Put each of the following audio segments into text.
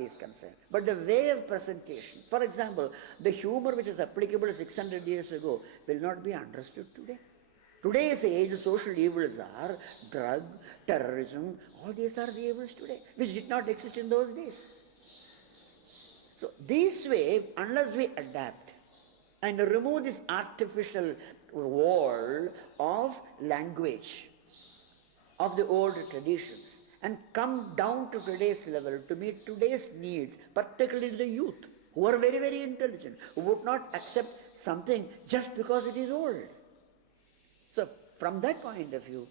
is concerned. But the way of presentation, for example, the humor which is applicable 600 years ago will not be understood today. Today's age, social evils are drug, terrorism, all these are the evils today, which did not exist in those days. So this way, unless we adapt and remove this artificial wall of language, of the old traditions, and come down to today's level to meet today's needs, particularly the youth, who are very, very intelligent, who would not accept something just because it is old. So from that point of view,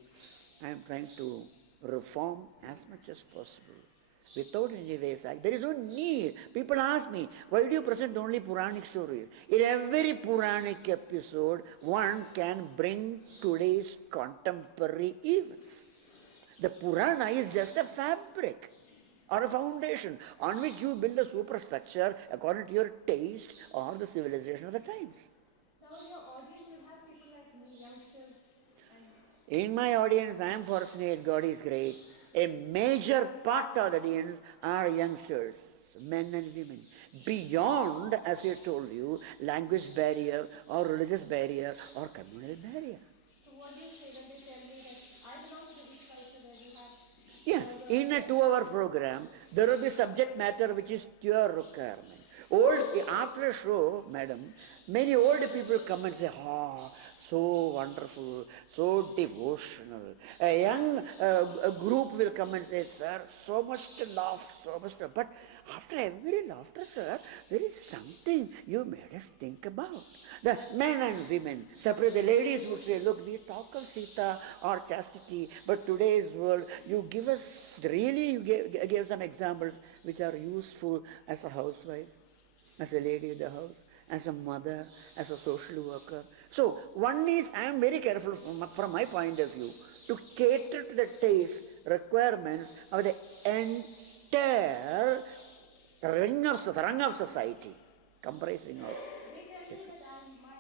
I am trying to reform as much as possible, without any ways. There is no need. People ask me, why do you present only Puranic stories? In every Puranic episode, one can bring today's contemporary events. The Purana is just a fabric or a foundation on which you build a superstructure according to your taste or the civilization of the times. Now in your audience you have people like me, youngsters. In my audience, I am fortunate, God is great. A major part of the audience are youngsters, men and women. Beyond, as I told you, language barrier or religious barrier or communal barrier. So what do you say when they tell me that I belong to the British culture where we have... Yes, in a 2-hour program, there will be subject matter which is your requirement. After a show, madam, many old people come and say, oh, so wonderful, so devotional. A young group will come and say, sir, so much to laugh, so much to... But after every laughter, sir, there is something you made us think about. The men and women, separate, the ladies would say, look, we talk of Sita or chastity, but today's world, you give us, really, you gave some examples which are useful as a housewife, as a lady in the house, as a mother, as a social worker. So, one is, I am very careful from my point of view, to cater to the taste, requirements of the entire ring of society, comprising of... They tell me that my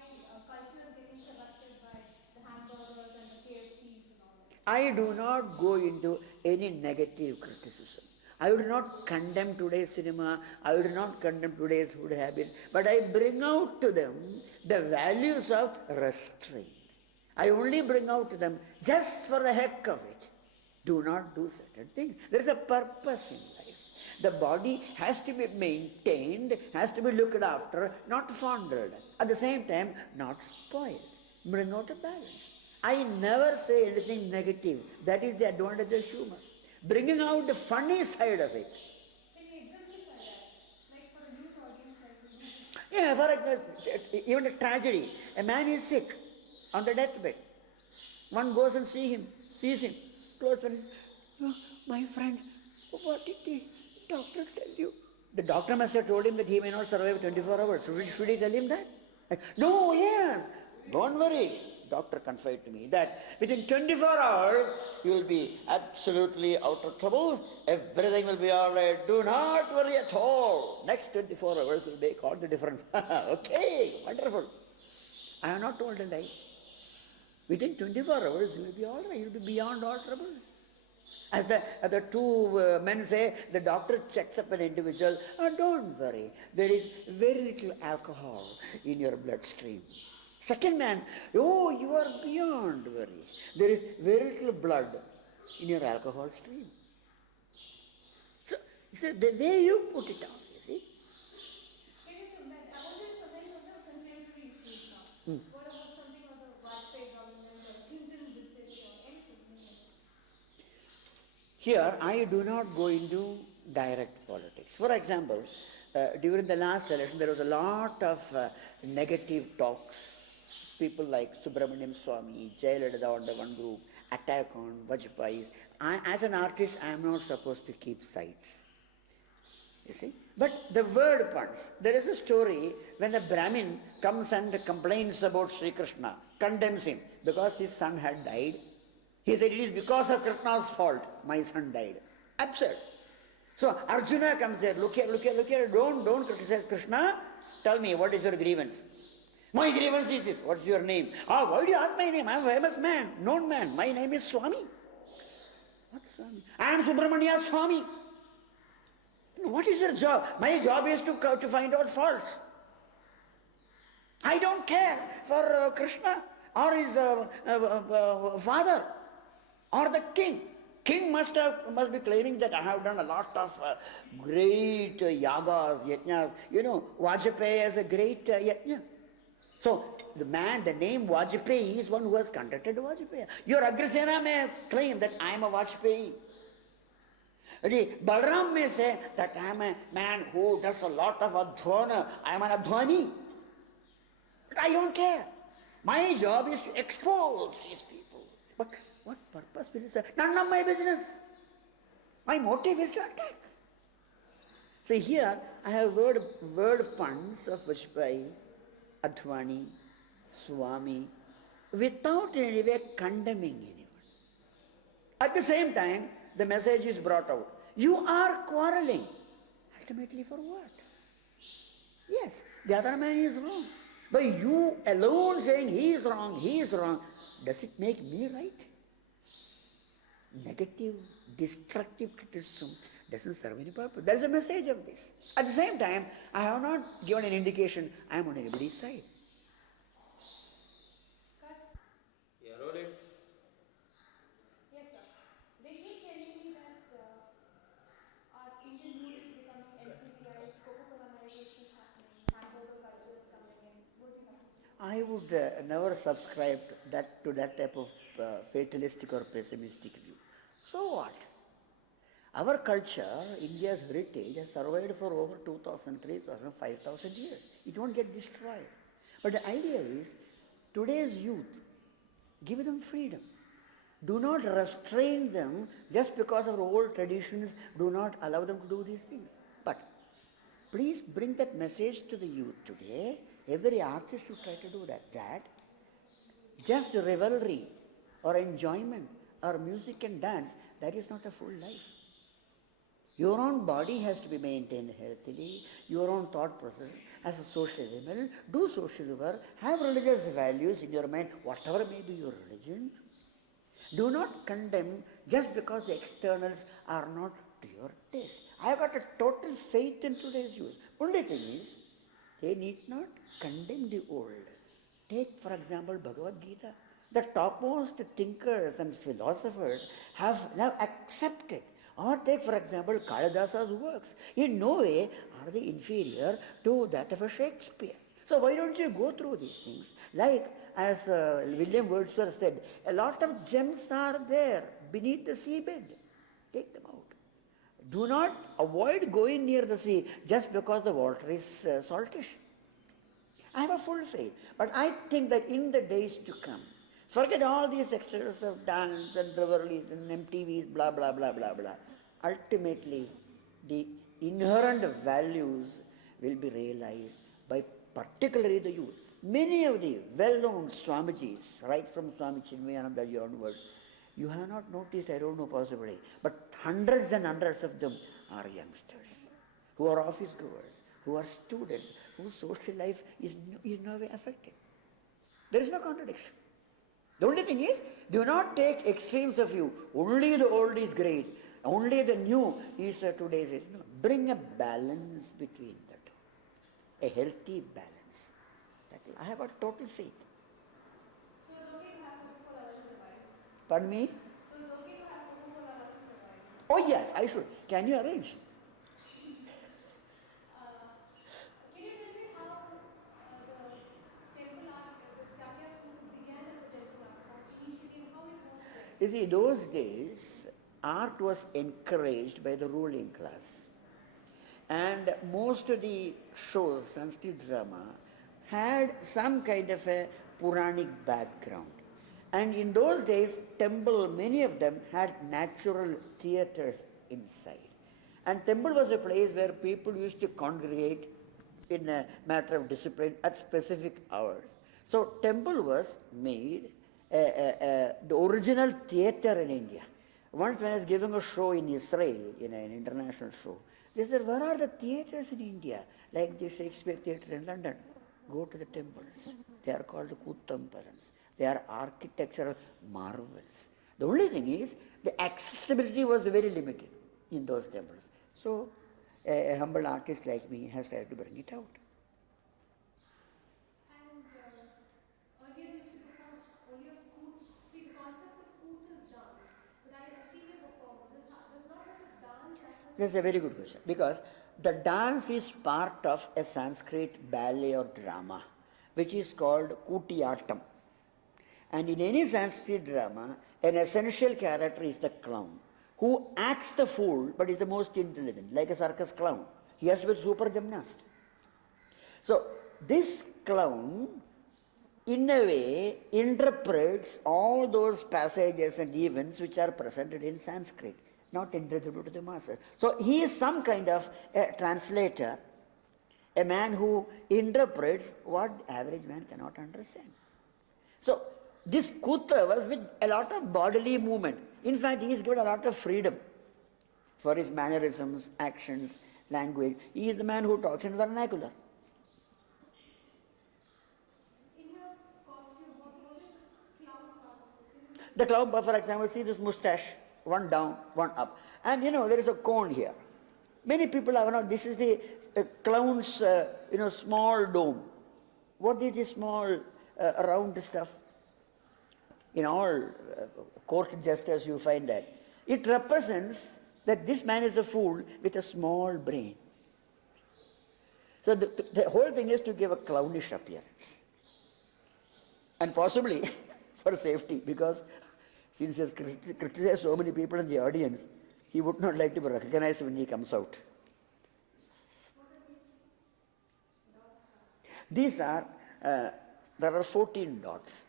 culture is getting corrupted by the hamburgers and the KFCs and all that. I do not go into any negative criticism. I would not condemn today's cinema, I would not condemn today's food habits, but I bring out to them the values of restraint. I only bring out to them just for the heck of it. Do not do certain things. There is a purpose in life. The body has to be maintained, has to be looked after, not fondled. At the same time, not spoiled. Bring out a balance. I never say anything negative. That is the advantage of humor. Bringing out the funny side of it. Can you exemplify that? Like for a youth audience like me? Yeah, for example, even a tragedy. A man is sick on the deathbed. One goes and sees him, close friend. Oh, my friend, what did the doctor tell you? The doctor must have told him that he may not survive 24 hours. Should he tell him that? No, yes, don't worry. Doctor confided to me that within 24 hours you will be absolutely out of trouble. Everything will be all right. Do not worry at all. Next 24 hours will make all the difference. Okay, wonderful. I have not told a lie. Within 24 hours you will be all right. You will be beyond all troubles. As the two men say, the doctor checks up an individual. Oh, don't worry. There is very little alcohol in your bloodstream. Second man, oh, you are beyond worry. There is very little blood in your alcohol stream. So, the way you put it off, you see. Can you comment? I wanted to comment on the contemporary issues now. What about something on the Vajpayee government or Indian visit or anything? Here, I do not go into direct politics. For example, during the last election, there was a lot of negative talks. People like Subramaniam Swami, Jayalalitha under one group, attack on Vajpayee. As an artist, I am not supposed to keep sides. You see? But the word puns. There is a story when a Brahmin comes and complains about Sri Krishna, condemns him because his son had died. He said, it is because of Krishna's fault my son died. Absurd. So Arjuna comes there, look here, don't criticize Krishna. Tell me, what is your grievance? My grievance is this. What's your name? Ah, why do you ask my name? I am a famous man, known man. My name is Swami. What Swami? I am Subramania Swami. What is your job? My job is to find out faults. I don't care for Krishna or his father or the king. King must be claiming that I have done a lot of great yagas, yajnas. You know, Vajpayee is a great yajna. So the name Vajpayee is one who has conducted Vajpayee. Your Agrasena may claim that I am a Vajpayee. Balaram may say that I am a man who does a lot of adhwana. I am an adhwani. But I don't care. My job is to expose these people. But what purpose will you say? None of my business. My motive is to attack. See here, I have word puns of Vajpayee, Advani, Swami, without in any way condemning anyone. At the same time, the message is brought out. You are quarreling. Ultimately for what? Yes, the other man is wrong. But you alone saying he is wrong, does it make me right? Negative, destructive criticism doesn't serve any purpose. There is a message of this. At the same time, I have not given an indication I am on anybody's side. Yeah, rolling. Yes, sir. They keep telling me that our Indian youth is becoming LTVized, Coca-Cola-ization is happening, hamburger culture is coming in. What do you have to say? I would never subscribe to that type of fatalistic or pessimistic view. So what? Our culture, India's heritage, has survived for over 2,000, 3,000, 5,000 years. It won't get destroyed. But the idea is, today's youth, give them freedom. Do not restrain them just because of old traditions. Do not allow them to do these things. But please bring that message to the youth today. Every artist should try to do that. That just revelry or enjoyment or music and dance, that is not a full life. Your own body has to be maintained healthily. Your own thought process as a social animal. Do social work. Have religious values in your mind, whatever may be your religion. Do not condemn just because the externals are not to your taste. I have got a total faith in today's youth. Only thing is, they need not condemn the old. Take, for example, Bhagavad Gita. The topmost thinkers and philosophers have now accepted. Or take, for example, Kalidasa's works. In no way are they inferior to that of a Shakespeare. So why don't you go through these things? Like, as William Wordsworth said, a lot of gems are there beneath the seabed. Take them out. Do not avoid going near the sea just because the water is saltish. I have a full faith. But I think that in the days to come, forget all these extras of dance and revelries and MTVs, blah, blah, blah, blah, blah. Ultimately, the inherent values will be realized by particularly the youth. Many of the well-known Swamijis, right from Swami Chinmayananda onwards, you have not noticed, I don't know possibly, but hundreds and hundreds of them are youngsters who are office goers, who are students, whose social life is no way affected. There is no contradiction. The only thing is, do not take extremes of view. Only the old is great. Only the new is today's age. No, bring a balance between the two. A healthy balance. I have got total faith. So it's okay to have Coca-Cola to survive? Pardon me? So it's okay to have Coca-Cola to survive? Oh yes, I should. Can you arrange? Can you tell me how the temple art, the Chakyar began as a temple art form initially and how it was there? You see, those days, art was encouraged by the ruling class. And most of the shows, Sanskrit drama, had some kind of a Puranic background. And in those days, temple, many of them had natural theatres inside. And temple was a place where people used to congregate in a matter of discipline at specific hours. So temple was made the original theatre in India. Once when I was giving a show in Israel, in an international show, they said, where are the theatres in India? Like the Shakespeare Theatre in London. Go to the temples. They are called the Koothu. They are architectural marvels. The only thing is, the accessibility was very limited in those temples. So, a humble artist like me has tried to bring it out. And earlier you used to perform earlier Koothu. See, the concept of Koothu is dance, but I've seen you perform. Does not have a dance as such. That's a very good question because the dance is part of a Sanskrit ballet or drama which is called Kutiyatam. And in any Sanskrit drama, an essential character is the clown who acts the fool but is the most intelligent, like a circus clown. He has to be a super gymnast. So this clown, in a way, interprets all those passages and events which are presented in Sanskrit, not intelligible to the masses. So he is some kind of a translator, a man who interprets what the average man cannot understand. So this Koothu was with a lot of bodily movement. In fact, he is given a lot of freedom for his mannerisms, actions, language. He is the man who talks in vernacular. In your costume, what is the clown part of it? The clown, for example, see this mustache, one down, one up. And there is a cone here. Many people have not, this is the clown's, small dome. What is this small round stuff? In all court gestures you find that. It represents that this man is a fool with a small brain. So the whole thing is to give a clownish appearance. And possibly for safety, because since he has criticized so many people in the audience, he would not like to be recognized when he comes out. These are, there are 14 dots.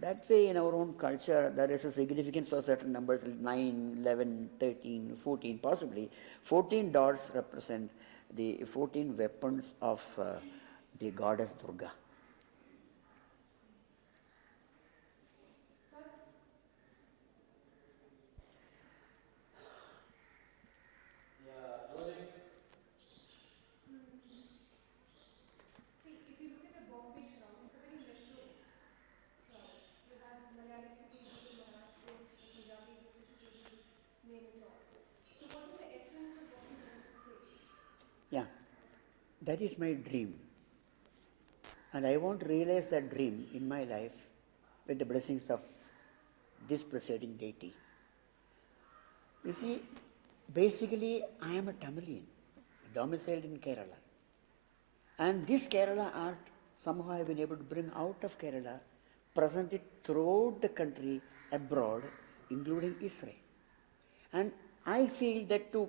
That way in our own culture, there is a significance for certain numbers, 9, 11, 13, 14, possibly. 14 dots represent the 14 weapons of the goddess Durga. Yeah, that is my dream. And I want to realize that dream in my life with the blessings of this presiding deity. You see, basically I am a Tamilian, domiciled in Kerala. And this Kerala art, somehow I have been able to bring out of Kerala, present it throughout the country, abroad, including Israel. And I feel that to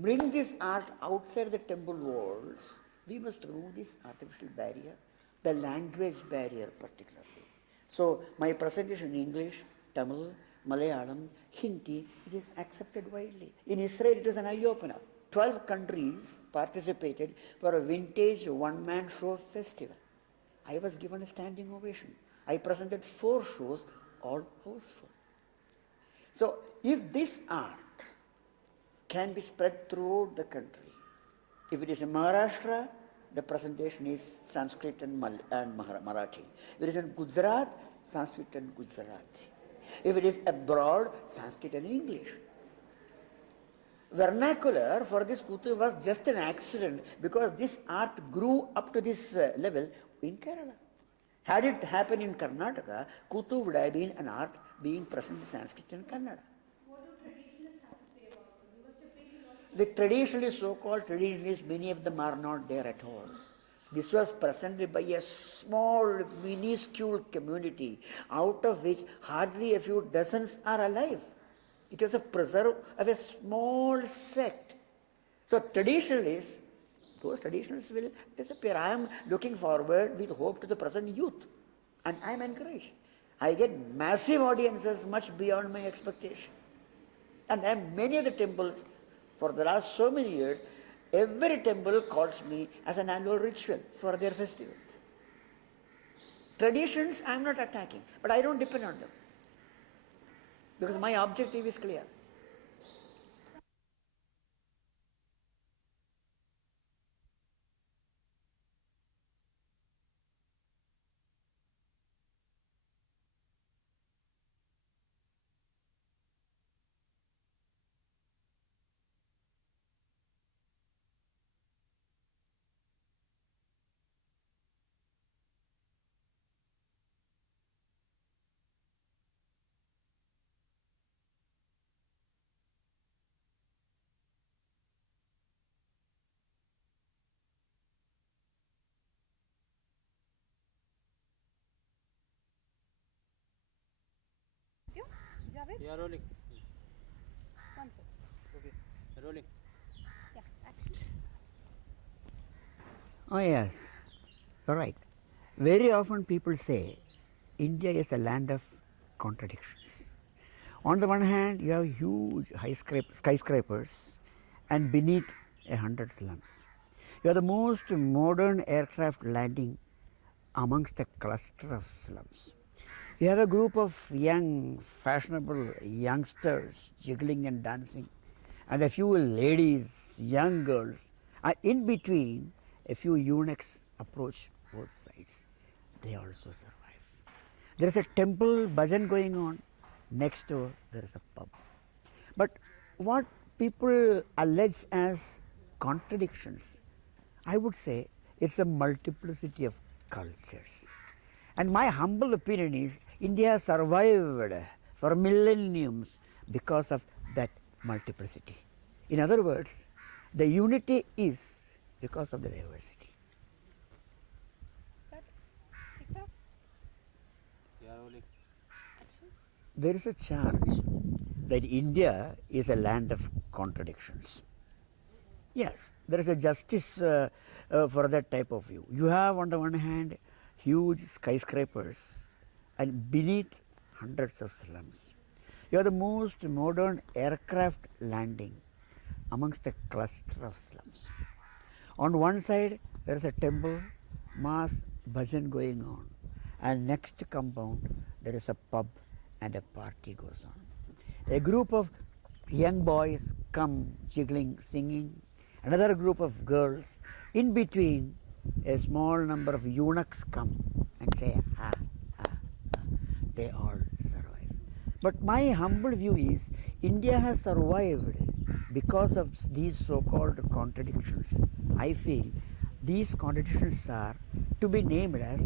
bring this art outside the temple walls, we must remove this artificial barrier, the language barrier particularly. So my presentation in English, Tamil, Malayalam, Hindi, it is accepted widely. In Israel, it was an eye-opener. 12 countries participated for a vintage one-man show festival. I was given a standing ovation. I presented 4 shows, all houseful. So if this art can be spread throughout the country, if it is in Maharashtra, the presentation is Sanskrit and Marathi. If it is in Gujarat, Sanskrit and Gujarati. If it is abroad, Sanskrit and English. Vernacular for this Koothu was just an accident because this art grew up to this level in Kerala. Had it happened in Karnataka, Koothu would have been an art being present in Sanskrit and Kannada. What do traditionalists have to say about it? You must have faced a lot of... The traditionalists, so-called traditionalists, many of them are not there at all. This was presented by a small, minuscule community, out of which hardly a few dozens are alive. It was a preserve of a small sect. So traditionalists, those traditionalists will disappear. I am looking forward with hope to the present youth. And I am encouraged. I get massive audiences much beyond my expectation. And many of the temples, for the last so many years, every temple calls me as an annual ritual for their festivals. Traditions I am not attacking, but I don't depend on them. Because my objective is clear. have it? Yeah, rolling. One second. Okay, rolling. Yeah, action. Oh, yes, you're right. Very often people say India is a land of contradictions. On the one hand, you have huge skyscrapers and beneath 100 slums. You have the most modern aircraft landing amongst a cluster of slums. You have a group of young, fashionable youngsters jiggling and dancing, and a few ladies, young girls, and in between, a few eunuchs approach both sides. They also survive. There is a temple bhajan going on. Next door, there is a pub. But what people allege as contradictions, I would say it's a multiplicity of cultures. And my humble opinion is India has survived for millenniums because of that multiplicity. In other words, the unity is because of the diversity. Cut. TikTok. Yeah, rolling. Action. There is a charge that India is a land of contradictions. Yes, there is a justice for that type of view. You have on the one hand huge skyscrapers and beneath hundreds of slums. You have the most modern aircraft landing amongst a cluster of slums. On one side there is a temple, mass bhajan going on, and next compound there is a pub and a party goes on. A group of young boys come jiggling, singing, another group of girls, in between a small number of eunuchs come and say, ah, ah, ah. They all survive. But my humble view is India has survived because of these so-called contradictions. I feel these contradictions are to be named as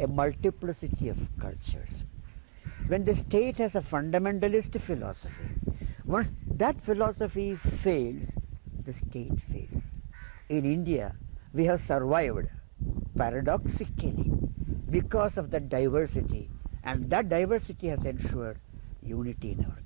a multiplicity of cultures. When the state has a fundamentalist philosophy, once that philosophy fails, the state fails. In India, we have survived paradoxically because of the diversity, and that diversity has ensured unity in our country.